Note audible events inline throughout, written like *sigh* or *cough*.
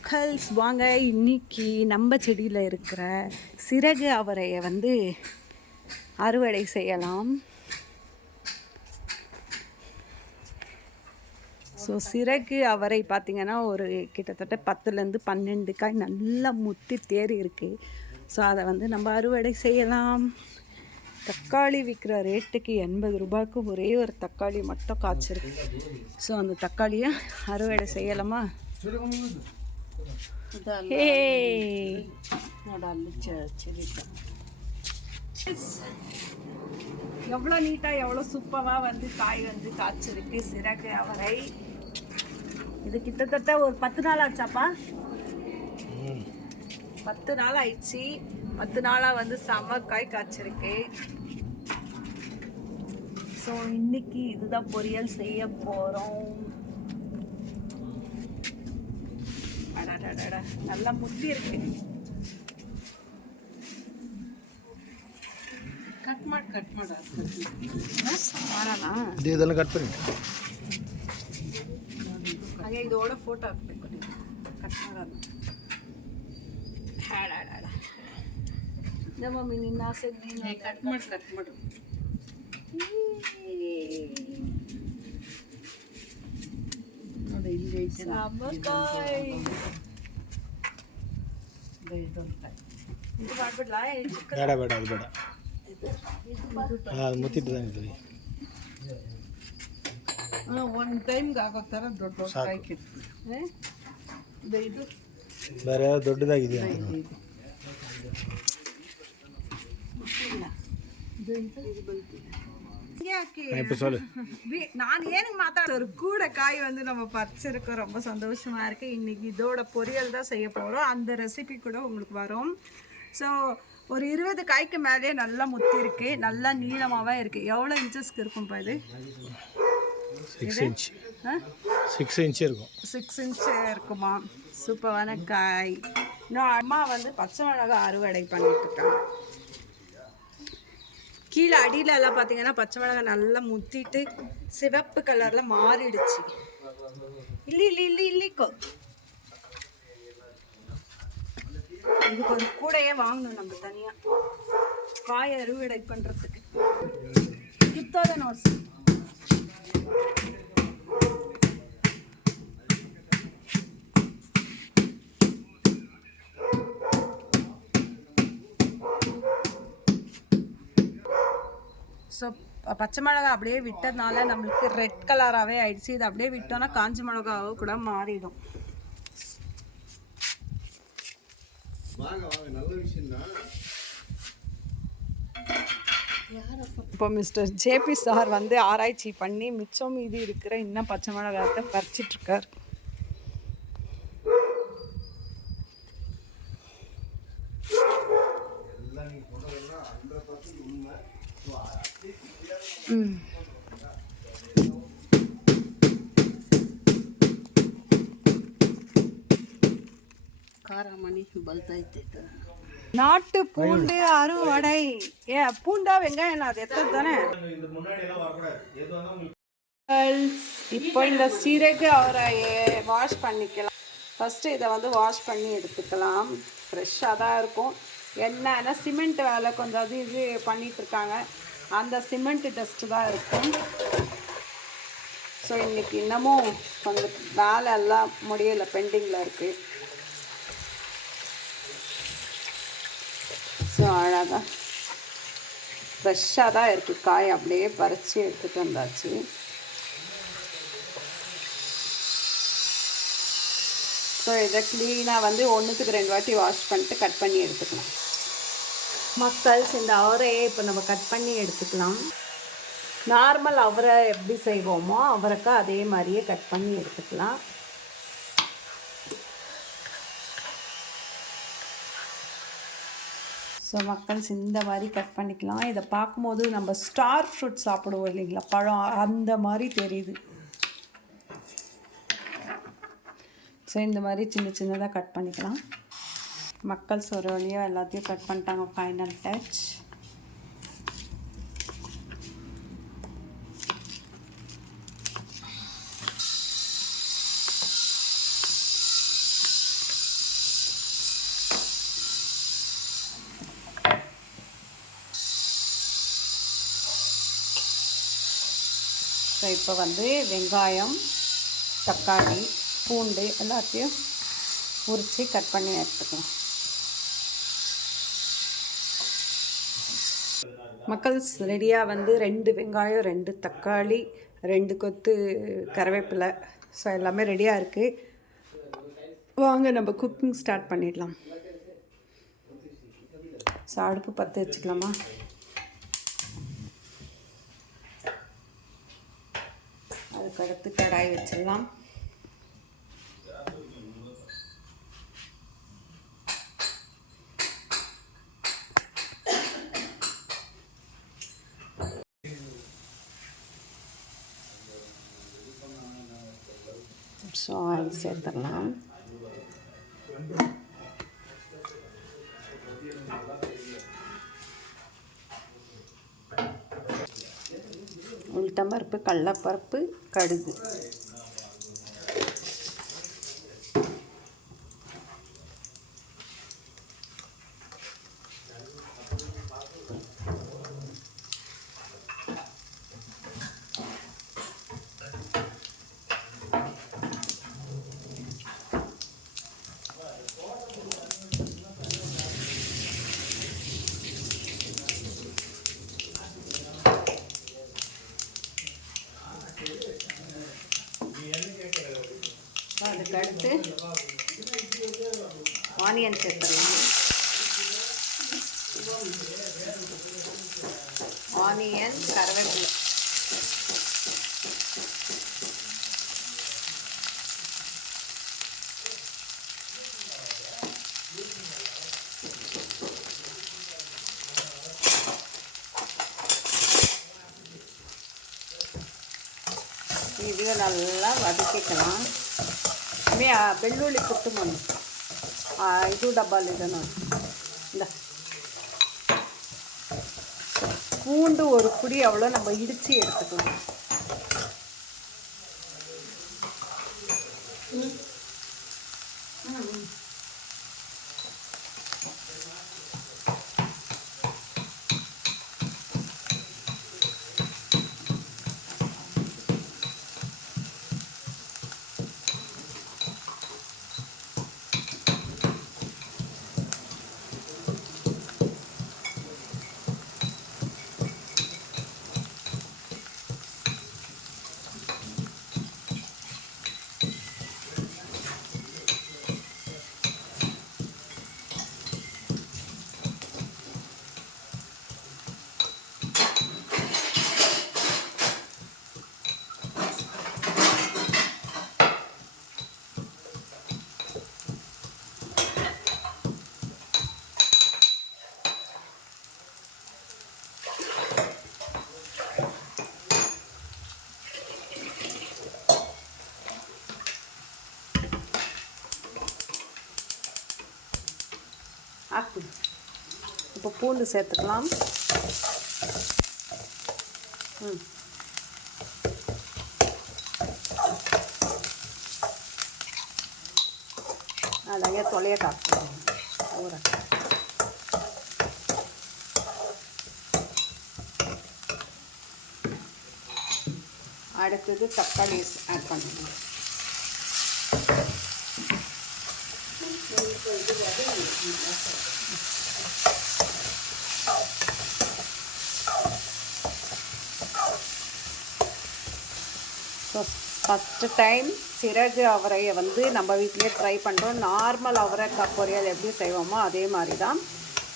மக்கள்ஸ் வாங்க இன்னைக்கு நம்ம செடியில் இருக்கிற சிறகு அவரையை வந்து அறுவடை செய்யலாம். ஸோ சிறகு அவரை பார்த்தீங்கன்னா ஒரு கிட்டத்தட்ட பத்துலேருந்து பன்னெண்டு காய் நல்லா முத்தி தேறி இருக்குது ஸோ அதை வந்து நம்ம அறுவடை செய்யலாம். தக்காளி விற்கிற ரேட்டுக்கு எண்பது ரூபாய்க்கு ஒரே ஒரு தக்காளி மட்டும் காய்ச்சிருக்கு. ஸோ அந்த தக்காளியை அறுவடை செய்யலாமா? ஹே எவ்வளோ நீட்டாக எவ்வளோ சூப்பராக வந்து காய் வந்து காய்ச்சிருக்கு. சிறகு அவரை. இது கிட்டத்தட்ட ஒரு பத்து நாள் ஆச்சாப்பா? பத்து நாள் ஆயிடுச்சு. பத்து நாளாக வந்து செம காய் காய்ச்சிருக்கு. ஸோ இன்னைக்கு இதுதான் பொரியல் செய்ய போகிறோம் நல்லா முத்தி இருக்கு ಕಟ್ மாடு கட் மாடு ಮಾಡೋಣ. ಇದು ಕಟ್ ಮಾಡಿ ಹಾಗೆ ಇದೊಳ ಫೋಟೋ ಹಾಕ್ಬೇಕು ಕಟ್ ಮಾಡೋಣ ಹಾಡಾಡ ನಮ್ಮಮ್ಮಿ ನಿನ್ನ ಆಸೆ ನೀನು ಕಟ್ ಮಾಡಿ ಕಟ್ ಮಾಡು. ನೋಡಿ ಇಲ್ಲಿ ಐತೆ. ಬೇಡ ಬೇಡ ಅದು ಬೇಡ. ಹಾಂ ಒಂದು ಟೈಮ್ಗೆ ಆಗೋ ದೊಡ್ಡ ದೊಡ್ಡ ಬೇರೆ ದೊಡ್ಡದಾಗಿದೆ ಅಂತ ಬಂತು இப்போ சொல்லு. *laughs* நான் ஏனுங்க மாத்தாடு கூட காய் வந்து நம்ம பறிச்சிருக்கோம் ரொம்ப சந்தோஷமா இருக்கு. இன்னைக்கு இதோட பொரியல் தான் செய்ய போறோம். அந்த ரெசிபி கூட உங்களுக்கு வரும். ஸோ ஒரு இருபது காய்க்கு மேலேயே நல்லா முத்தி இருக்கு. நல்லா நீளமாவே இருக்கு. எவ்வளோ இன்ச்சஸ்க்கு இருக்கும்ப்பா இது? சிக்ஸ் இன்ச் சிக்ஸ் இன்ச் இருக்கும். சிக்ஸ் இன்ச் இருக்குமா? சூப்பரான காய். இன்னும் அம்மா வந்து பச்சை மிளகாய் அறுவடை பண்ணிட்டு இருக்காங்க. கீழே அடியில எல்லாம் பார்த்தீங்கன்னா பச்சை மிளகாய் நல்லா முத்திட்டு சிவப்பு கலர்ல மாறிடுச்சு. இல்லி இல்லை இல்லி இல்லிக்கோ. இது கொஞ்சம் கூடையே வாங்கணும் நம்ம தனியா. காய் அறுவடை பண்றதுக்கு. கித்தோத ஸோ பச்சை மிளகாய் அப்படியே விட்டதுனால நம்மளுக்கு ரெட் கலராகவே ஆயிடுச்சு. இது அப்படியே விட்டோம்னா காஞ்ச மிளகாவும் கூட மாறிடும். இப்போ மிஸ்டர் ஜேபி சார் வந்து ஆராய்ச்சி பண்ணி மிச்சம் மீதி இருக்கிற இன்னும் பச்சை மிளகாயத்தை பறிச்சிட்டு இருக்கார். ம் ಖಾರ ಮಣಿ ಬಲ್ತೈತೆ நாட்டு பூண்டு அறுவடை ஏ பூண்டா வெங்காயம் அது எத்தனை தானே இப்போ இந்த சீரகு அவரையை வாஷ் பண்ணிக்கலாம் ஃபஸ்ட்டு இதை வந்து வாஷ் பண்ணி எடுத்துக்கலாம் ஃப்ரெஷ்ஷாக தான் இருக்கும் என்னன்னா சிமெண்ட் வேலை கொஞ்சம் அது இது பண்ணிகிட்ருக்காங்க இருக்காங்க அந்த சிமெண்ட் டஸ்ட்டு தான் இருக்கும். ஸோ இன்றைக்கி இன்னமும் கொஞ்சம் வேலை எல்லாம் முடியலை பெண்டிங்கில் இருக்குது ஸோ அழகாக ஃப்ரெஷ்ஷாக தான் இருக்குது காய் அப்படியே பறித்து எடுத்துகிட்டு வந்தாச்சு. ஸோ இதை க்ளீனாக வந்து ஒன்றுத்துக்கு ரெண்டு வாட்டி வாஷ் பண்ணிட்டு கட் பண்ணி எடுத்துக்கலாம். மக்கள்ஸ் இந்த அவரையே இப்போ நம்ம கட் பண்ணி எடுத்துக்கலாம். நார்மல் அவரை எப்படி செய்வோமோ அவரைக்காய் அதே மாதிரியே கட் பண்ணி எடுத்துக்கலாம். ஸோ மக்கள்ஸ் இந்த மாதிரி கட் பண்ணிக்கலாம். இதை பார்க்கும்போது நம்ம ஸ்டார் ஃப்ரூட் சாப்பிடுவோம் இல்லைங்களா? பழம் அந்த மாதிரி தெரியுது. ஸோ இந்த மாதிரி சின்ன சின்னதாக கட் பண்ணிக்கலாம். மக்கள் ஒரு வழியாக எல்லாத்தையும் கட் பண்ணிட்டாங்க ஃபைனல் டச் ஸோ இப்போ வந்து வெங்காயம் தக்காளி பூண்டு எல்லாத்தையும் உரித்து கட் பண்ணி எடுத்துக்கலாம். மக்கள்ஸ் ரெடியாக வந்து ரெண்டு வெங்காயம் ரெண்டு தக்காளி ரெண்டு கொத்து கருவேப்பிலை. ஸோ எல்லாமே ரெடியாக இருக்குது வாங்க நம்ம குக்கிங் ஸ்டார்ட் பண்ணிடலாம். ஸோ அடுப்பு பற்ற வச்சுக்கலாமா? அதுக்கடுத்து கடாய் வச்சிடலாம். ஸோ ஆயில் சேர்த்துடலாம் உளுத்தம்பருப்பு கடலப்பருப்பு கடுகு. அதுக்கு அடுத்து ஆனியன் சேர்த்துடலாம் ஆனியன் கருவேப்பிலை. இதையும் நல்லா வதக்கிக்கலாம். ಬೆಳ್ಳುಳ್ಳಿ ಕುಟ್ಟು ಮಣ್ಣು ಇದು ಡಬ್ಬಲ್ ಇದೆ ನೋಡಿ இந்த பூண்டு ஒரு குடி அவ்வளோ நம்ம இடித்து எடுத்துக்கலாம் ஆப்பிள். இப்போ பூண்டு சேர்த்துக்கலாம். ம். நிறைய தொலைய காப்பிடுவோம் அடுத்தது தக்காளி ஆட் பண்ணுவோம் ஸோ ஃபஸ்ட்டு டைம் சிறகு அவரையை வந்து நம்ம வீட்லேயே ட்ரை பண்ணுறோம் நார்மல் அவரை பொரியல் எப்படி செய்வோமோ அதே மாதிரி தான்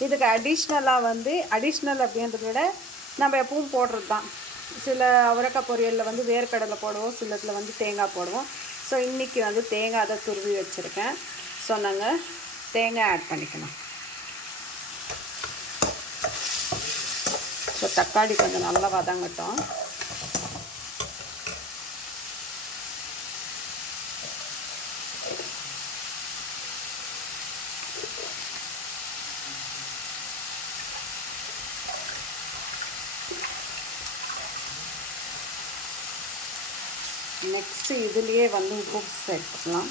இதுக்கு அடிஷ்னலாக வந்து அடிஷ்னல் அப்படின்றத விட நம்ம எப்பவும் போடுறது தான் சில அவரைக்காய் பொரியலில் வந்து வேர்க்கடலை போடுவோம் சிலத்தில் வந்து தேங்காய் போடுவோம். ஸோ இன்றைக்கி வந்து தேங்காய் அதை துருவி வச்சுருக்கேன். ஸோ நாங்கள் தேங்காய் ஆட் பண்ணிக்கணும். ஸோ தக்காளி கொஞ்சம் நல்லா வதங்கட்டும். நெக்ஸ்ட்டு இதுலேயே வந்து உப்பு சேர்க்கலாம்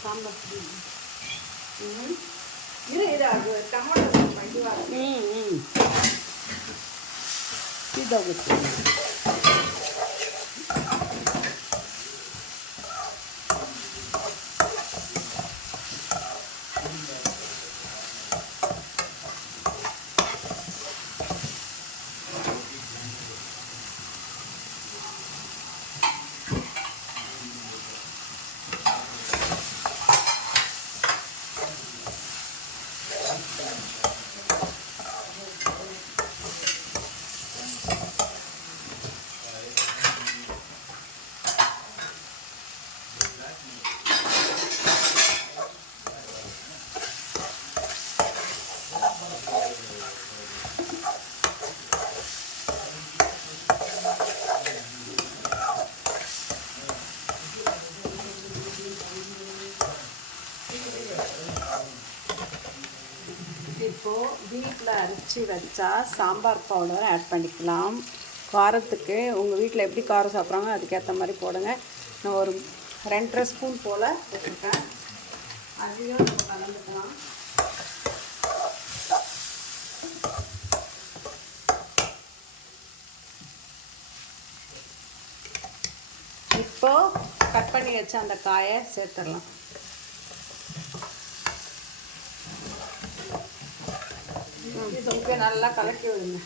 ಸಾಂಬಾರು ಹ್ಞೂ ಇದು ಇದು அரைச்சி வச்சா சாம்பார் பவுடர் ஆட் பண்ணிக்கலாம். காரத்துக்கு உங்கள் வீட்டில் எப்படி காரம் சாப்பிட்றாங்க அதுக்கேற்ற மாதிரி போடுங்க. நான் ஒரு ரெண்டரை ஸ்பூன் போல் வச்சுருக்கேன் அதையும் நம்ம கலந்துக்கலாம். இப்போ கட் பண்ணி வச்ச அந்த காயை சேர்த்துடலாம். 送给哪了？哪个舅子呢？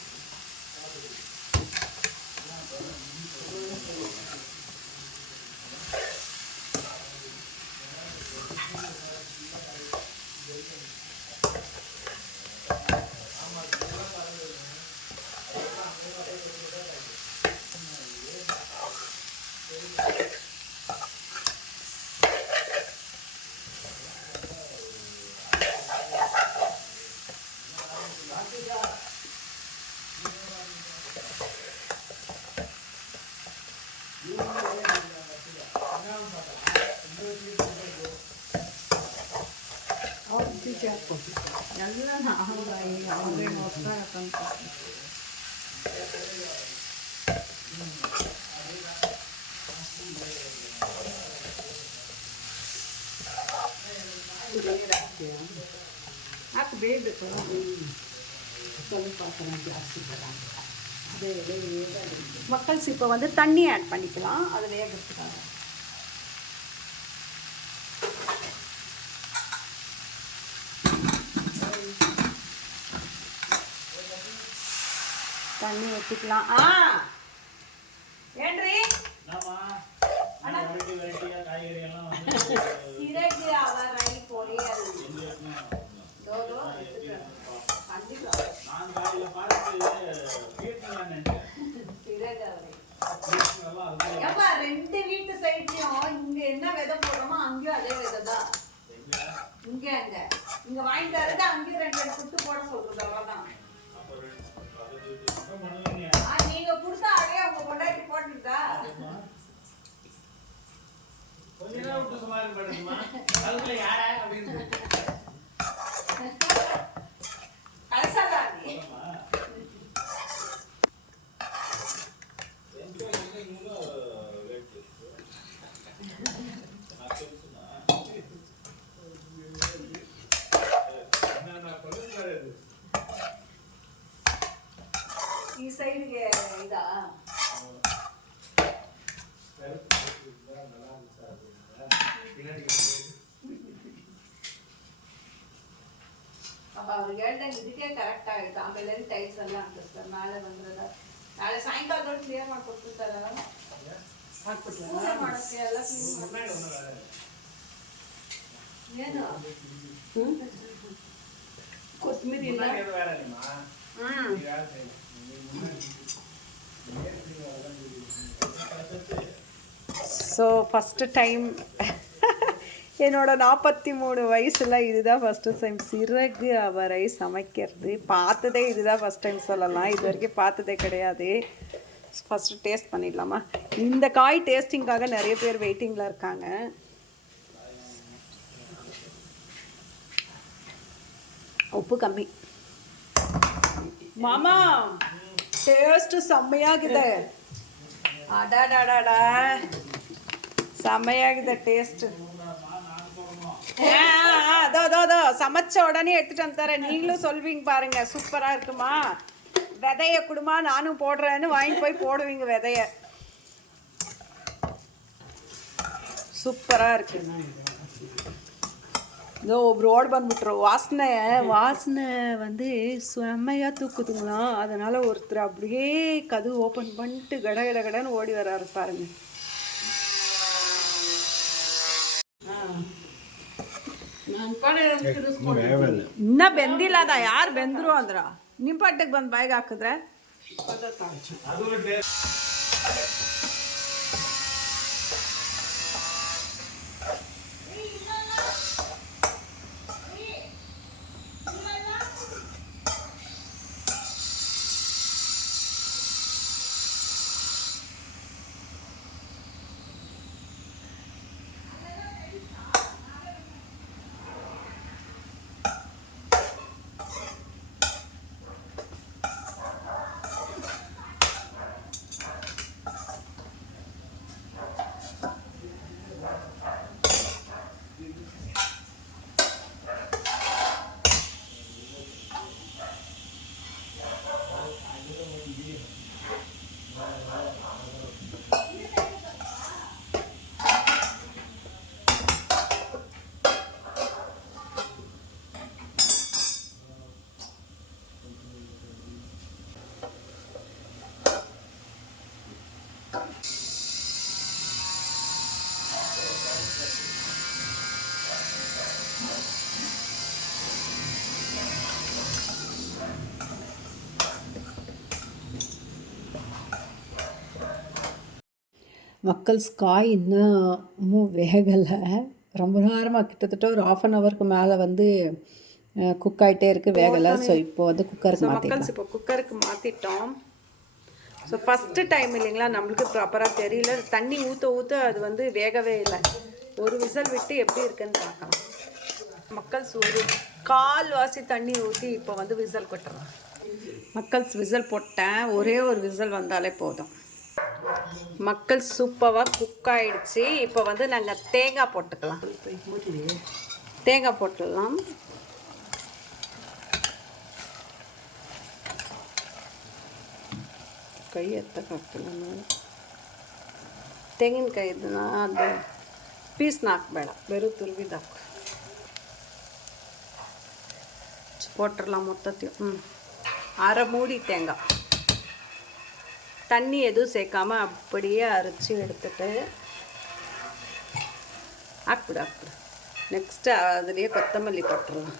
தொலைப்பாத்திரம் பிளாஸ்டிக்கெல்லாம் அது வேக இப்போ வந்து தண்ணி ஆட் பண்ணிக்கலாம். அது வேகிறதுக்காக. தண்ணி ஊற்றிக்கலாம் ஆ! ஏன்றி காய்கறி எல்லாம் ஏப்பா ரெண்டு வீட்டு சைட்லயும் இங்க என்ன விதை போடுறோமோ அங்கேயும் அதே விதை தான் இங்க அங்க. இங்க வாங்கிட்டு வரது அங்கேயும் ரெண்டு ரெண்டு குத்து போட சொல்றதா? ಅವ್ರು ಹೇಳ್ದಂಗೆ ಇದಕ್ಕೆ ಕರೆಕ್ಟ್ ಆಯಿತು ಆಮೇಲೆ ಟೈಲ್ಸ್ ಎಲ್ಲ ಅಂಟಿಸ್ತಾರೆ ನಾಳೆ ಬಂದ್ರಲ್ಲ ನಾಳೆ ಸಾಯಂಕಾಲದೊಳಗೆ ಕ್ಲಿಯರ್ ಮಾಡ್ಕೊಡ್ತಿರ್ತಾರಲ್ಲ ಪೂಜೆ ಮಾಡೋಕ್ಕೆ ಎಲ್ಲ ಕ್ಲೀನ್ ಏನು ಕೊತ್ತಂಬರಿ ಇಲ್ಲ ಸೊ ಫಸ್ಟ್ ಟೈಮ್ என்னோட நாற்பத்தி மூணு வயசில் இதுதான் ஃபஸ்ட்டு டைம் சிறகு அவரை சமைக்கிறது. பார்த்ததே இதுதான் ஃபஸ்ட் டைம் சொல்லலாம். இது வரைக்கும் பார்த்ததே கிடையாது. ஃபஸ்ட்டு டேஸ்ட் பண்ணிடலாமா? இந்த காய் டேஸ்டிங்காக நிறைய பேர் வெயிட்டிங்கில் இருக்காங்க. உப்பு கம்மி. மாமா டேஸ்ட்டு செம்மையாகுது. அடாடாடாடா. செம்மையாகுது டேஸ்ட்டு அதோ அதோ அதோ சமைச்ச உடனே எடுத்துட்டு வந்துறேன் நீங்களும் சொல்வீங்க பாருங்க சூப்பரா இருக்குமா விதைய குடுமா நானும் போடுறேன்னு வாங்கி போய் போடுவீங்க விதைய சூப்பரா இருக்கு இதோ ரோடு ಬಂದ್ಬಿಟ್ರು ವಾಸನೆ ವಾಸನೆ வந்து செம்மையாக தூக்குதுங்களாம் அதனால் ஒருத்தர் அப்படியே கதவு ஓப்பன் பண்ணிட்டு கட கட கடன்னு ஓடி வராரு பாருங்க ಇನ್ನೂ ಬೆಂದಿಲ್ಲ ಅದ ಯಾರು ಬೆಂದ್ರು ಅಂದ್ರ. ನಿಮ್ಮ ಪಟ್ಟಕ್ಕೆ ಬಂದು ಬಾಯಿಗೆ ಹಾಕಿದ್ರೆ. மக்கள்ஸ் காய் இன்னமும் வேகலை. ரொம்ப நேரமாக கிட்டத்தட்ட ஒரு ஆஃப் அன் ஹவருக்கு மேலே வந்து குக் ஆகிட்டே இருக்குது வேகலை. ஸோ இப்போ வந்து குக்கருக்கு மாற்றிக்கலாம் இப்போ குக்கருக்கு மாற்றிட்டோம் ஸோ ஃபஸ்ட்டு டைம் இல்லைங்களா? நம்மளுக்கு ப்ராப்பராக தெரியல. தண்ணி ஊற்ற ஊற்ற அது வந்து வேகவே இல்லை. ஒரு விசில் விட்டு எப்படி இருக்குன்னு பார்க்கலாம். மக்கள்ஸ் ஒரு கால் வாசி தண்ணி ஊற்றி இப்போ வந்து விசில் கொட்டுறோம். மக்கள்ஸ் விசில் போட்டேன். ஒரே ஒரு விசில் வந்தாலே போதும். மக்கள் சூப்பராக குக் ஆயிடுச்சு இப்போ வந்து நாங்கள் தேங்காய் போட்டுக்கலாம் தேங்காய் போட்டுடலாம் ಕೈ ಎತ್ತಕ್ಕಾಗ್ತಿಲ್ಲ ನಾನು ತೆಂಗಿನಕಾಯಿ ಇದನ್ನ ಅದು ಪೀಸ್ನ ಹಾಕ್ಬೇಡ ಬೆರು ತುರ್ವಿದ್ದು ಹಾಕು போட்டுடலாம் மொத்தத்தையும் ம் அரை மூடி தேங்காய் தண்ணி எதுவும் சேர்க்காமல் அப்படியே அரைச்சி எடுத்துட்டு ஆக்குடு ஆக்குடு. நெக்ஸ்ட்டு அதுலேயே கொத்தமல்லி போட்டுடலாம்.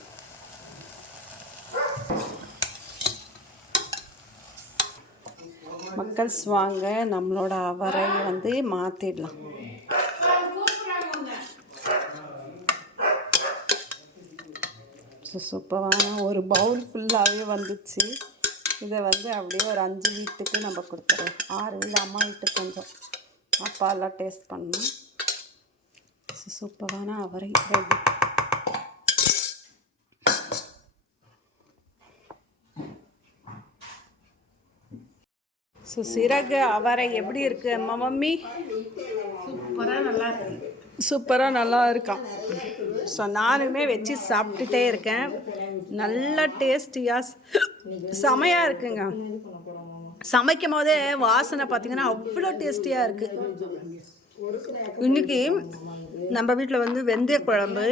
மக்கள் வாங்க நம்மளோட அவரையை வந்து மாற்றிடலாம் சூப்பரான ஒரு பவுல் ஃபுல்லாகவே வந்துச்சு. இதை வந்து அப்படியே ஒரு அஞ்சு வீட்டுக்கு நம்ம கொடுத்துறோம். ஆறு வீடு அம்மா வீட்டுக்கு கொஞ்சம். அப்பா எல்லாம் டேஸ்ட் பண்ணணும் ஸோ சூப்பரான அவரை ரெடி. ஸோ சிறகு அவரை எப்படி இருக்கு அம்மா மம்மி? சூப்பராக நல்லா இருக்கு. சூப்பராக நல்லா இருக்கான் ஸோ நானுமே வச்சு சாப்பிட்டுட்டே இருக்கேன். நல்ல டேஸ்டியாக செமையாக இருக்குங்க. சமைக்கும் போதே வாசனை பார்த்தீங்கன்னா அவ்வளோ டேஸ்டியாக இருக்குது இன்னைக்கு நம்ம வீட்டில் வந்து வெந்தய குழம்பு.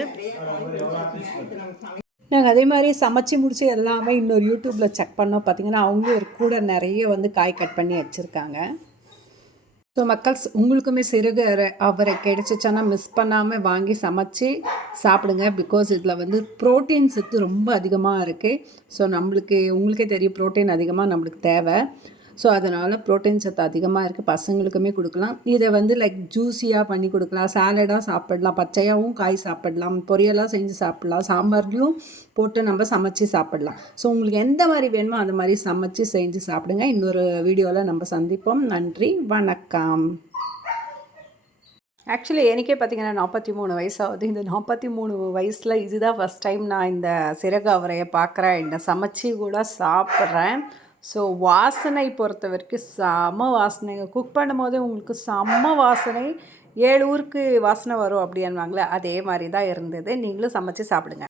நாங்கள் அதே மாதிரி சமைச்சு முடிச்சு எல்லாமே இன்னொரு யூடியூப்பில் செக் பண்ணோம். பார்த்தீங்கன்னா அவங்களும் ஒரு கூட நிறைய வந்து காய் கட் பண்ணி வச்சுருக்காங்க. ஸோ மக்கள்ஸ் உங்களுக்குமே சிறுகு அவரை கிடைச்சிச்சுன்னா மிஸ் பண்ணாமல் வாங்கி சமைச்சு சாப்பிடுங்க. பிகாஸ் இதில் வந்து ப்ரோட்டீன் சத்து ரொம்ப அதிகமாக இருக்குது ஸோ நம்மளுக்கு உங்களுக்கே தெரியும் ப்ரோட்டீன் அதிகமாக நம்மளுக்கு தேவை. ஸோ அதனால் ப்ரோட்டீன் சத்து அதிகமாக இருக்குது பசங்களுக்குமே கொடுக்கலாம். இதை வந்து லைக் ஜூஸியாக பண்ணி கொடுக்கலாம். சாலடாக சாப்பிடலாம். பச்சையாகவும் காய் சாப்பிடலாம். பொரியலாக செஞ்சு சாப்பிடலாம். சாம்பார்லேயும் போட்டு நம்ம சமைச்சு சாப்பிடலாம். ஸோ உங்களுக்கு எந்த மாதிரி வேணுமோ அந்த மாதிரி சமைச்சு செஞ்சு சாப்பிடுங்க. இன்னொரு வீடியோவில் நம்ம சந்திப்போம். நன்றி. வணக்கம். ஆக்சுவலி எனக்கே பார்த்தீங்கன்னா நாற்பத்தி மூணு வயசாகுது. இந்த நாற்பத்தி மூணு வயசில் இதுதான் ஃபஸ்ட் டைம் நான் இந்த சிறகு அவரையை பார்க்குறேன் என்னை சமைச்சி கூட சாப்பிட்றேன். ஸோ வாசனை பொறுத்த வரைக்கும் செம வாசனைங்க. குக் பண்ணும்போதே உங்களுக்கு செம்ம வாசனை. ஏழு ஊருக்கு வாசனை வரும் அப்படின்வாங்களே அதே மாதிரி தான் இருந்தது. நீங்களும் சமைச்சு சாப்பிடுங்க.